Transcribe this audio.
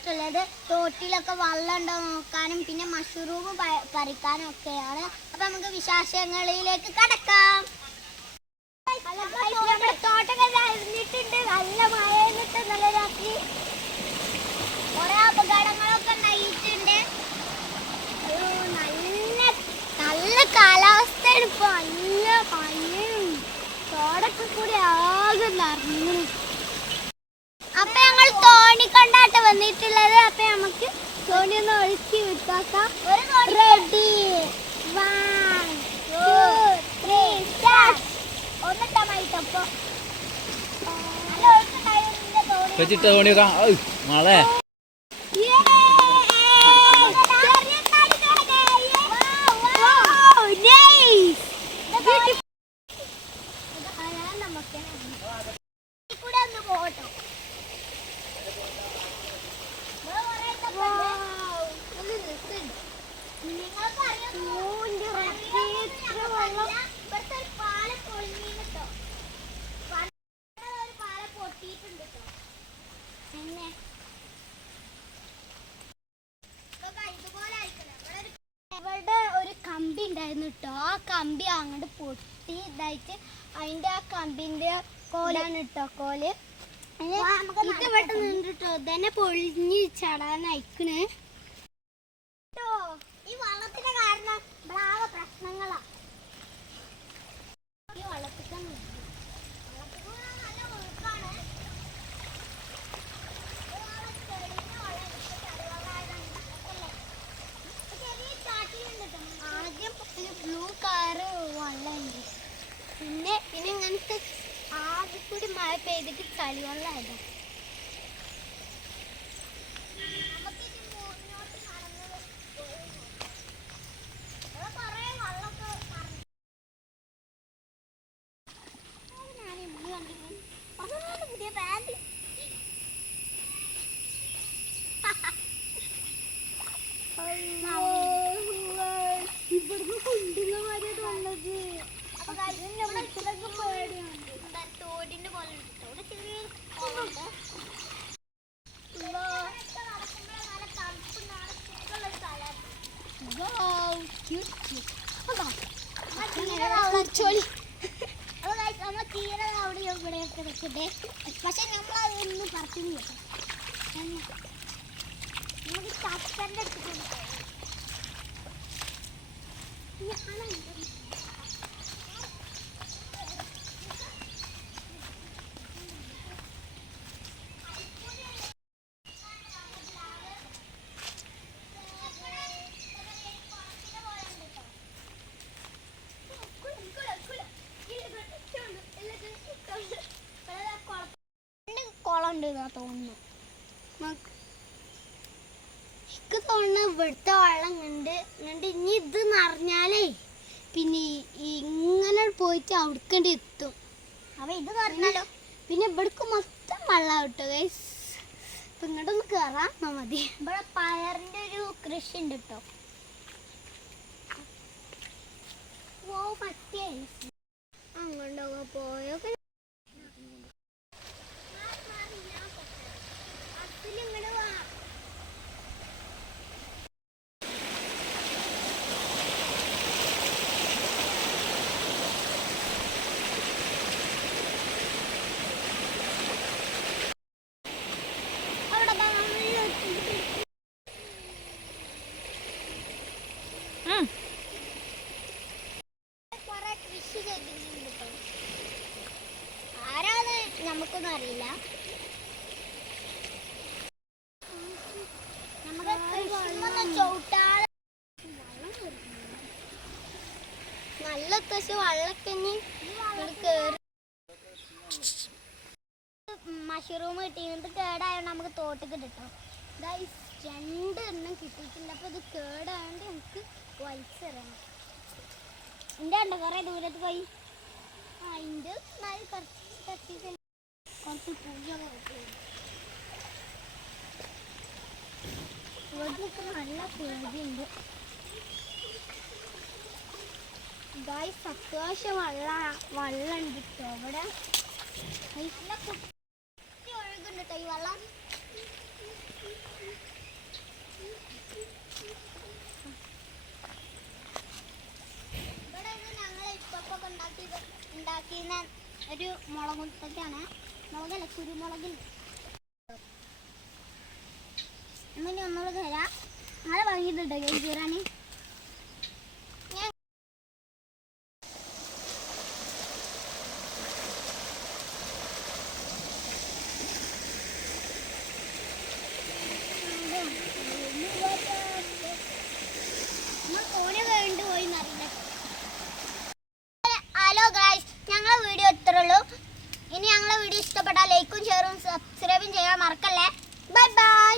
വന്നിട്ടുള്ളത് തോട്ടിലൊക്കെ വെള്ളം ഉണ്ടോ നോക്കാനും പിന്നെ മഷ്റൂം പറിക്കാനും ഒക്കെയാണ്. അപ്പൊ നമുക്ക് വിശേഷങ്ങളിലേക്ക് കടക്കാം. നമ്മുടെ തോട്ടൊക്കെ അറിഞ്ഞിട്ടുണ്ട്. നല്ല മഴ നല്ല രാത്രി കുറെ അപകടങ്ങളൊക്കെ ഉണ്ടായിട്ടുണ്ട്. നല്ല നല്ല കാലാവസ്ഥയാണ് ഇപ്പൊ. നല്ല മഴയും തോടൊക്കെ കൂടി ആകെ നിറഞ്ഞു. അപ്പൊ ഞങ്ങൾ തോണി കൊണ്ടാട്ട് വന്നിട്ടുള്ളത്. അപ്പൊ നമുക്ക് തോണി ഒന്ന് ഒഴുക്കി വിട്ടാക്കാം. Ready 1 2 3 start. ഒന്നിട്ടമായിട്ടപ്പോ നല്ല ഒഴുക്കുണ്ടായിരുന്നു തോണി. മഴ ഇവിടെ ഒരു കമ്പി ഉണ്ടായിരുന്നു കേട്ടോ. ആ കമ്പി അങ്ങോട്ട് പൊട്ടി ഇതായിട്ട് അതിന്റെ ആ കമ്പിന്റെ കോലാണ് കേട്ടോ കോല്. ഇത് ഇവിടെ നിന്നിട്ടോ ഇതന്നെ പൊളിഞ്ഞ് ചടാൻ അയക്കണ്. ഈ വള്ളത്തിന്റെ കാരണം ഇവിടെ ആകെ പ്രശ്നങ്ങളാ. ഈ വള്ളത്തിക്ക് നല്ല ഒഴുക്കാണ്. ആദ്യം ബ്ലൂ കളറ് വെള്ളമുണ്ട്. പിന്നെ ഇങ്ങനത്തെ ആകെ കൂടി മഴ പെയ്തിട്ട് ചളി വെള്ളമായതാ. പുതിയ ബാഗ് ഇവിടുന്ന് കൊണ്ടുള്ള മര്യാദ ഉള്ളത്. തോടിന്റെ പോലെ നമ്മളെ തീരെ അവിടെ ഇവിടെയൊക്കെ നിൽക്കട്ടെ. പക്ഷെ നമ്മളതൊന്നും പറക്കുന്നില്ല. നമുക്ക് ചക്കൻ്റെ എടുത്തിട്ടുണ്ട്. കുളം ഉണ്ട് തോന്നുന്നു. എനിക്ക് തോന്നുന്നു ഇവിടുത്തെ വെള്ളം ഉണ്ട്. ഇനി ഇത് നിറഞ്ഞാലേ പിന്നെ ഇങ്ങനെ പോയിട്ട് അവിടേക്കണ്ട് എത്തും. അപ്പൊ ഇത് നിറഞ്ഞാലോ പിന്നെ ഇവിടേക്ക് മൊത്തം വെള്ളം കിട്ടും ഗൈസ്. ഇപ്പൊ ഇങ്ങോട്ടൊന്ന് കയറാൻ മതി. ഇവിടെ പയറിന്റെ ഒരു കൃഷി ഉണ്ട് കേട്ടോ. ഓ പറ്റിയ അങ്ങോട്ടൊക്കെ പോയോ ഇങ്ങോട്ട് വാ. കുറെ കൃഷി ചെയ്തിട്ടുണ്ട്. ആരാന്ന് നമുക്കൊന്നും അറിയില്ല. നമുക്ക് ചവിട്ടാതെ നല്ല അത്യാവശ്യം വെള്ളമൊക്കെ കേറി. മഷ്റൂം കിട്ടിയത് കേടായോണ്ട് നമുക്ക് തോട്ടക്ക് കിട്ടും. 2 എണ്ണം കിട്ടിയിട്ടുണ്ട്. അപ്പൊ ഇത് കേടായോണ്ട് നമുക്ക് വലിച്ചെറിയണം. എൻ്റെ ഉണ്ട് കുറെ ദൂരത്ത് പോയി. അതിൻ്റെ കുറച്ച് പൂജ ഇവിടുന്നൊക്കെ നല്ല പൂജയുണ്ട്. ഗൈസ് അത്യാവശ്യം വെള്ളം ഉണ്ട് കേട്ടോ ഇവിടെ. ഒഴുകുന്നുണ്ട് ഈ വെള്ളം. ഉണ്ടാക്കിയിരുന്ന ഒരു മുളകുത്തൊക്കെയാണ്. മുളകല്ല, കുരുമുളകിൽ എന്നിട്ട് ഒന്നുകൂടെ തരാം. അങ്ങനെ വാങ്ങിയിട്ടുണ്ടോ കയറാന്? ഹലോ ഗൈസ്, ഞങ്ങളെ വീഡിയോ ഇത്രേ ഉള്ളൂ. ഇനി ഞങ്ങളെ വീഡിയോ ഇഷ്ടപ്പെട്ടാൽ ലൈക്കും ഷെയറും സബ്സ്ക്രൈബും ചെയ്യാൻ മറക്കല്ലേ. Bye bye.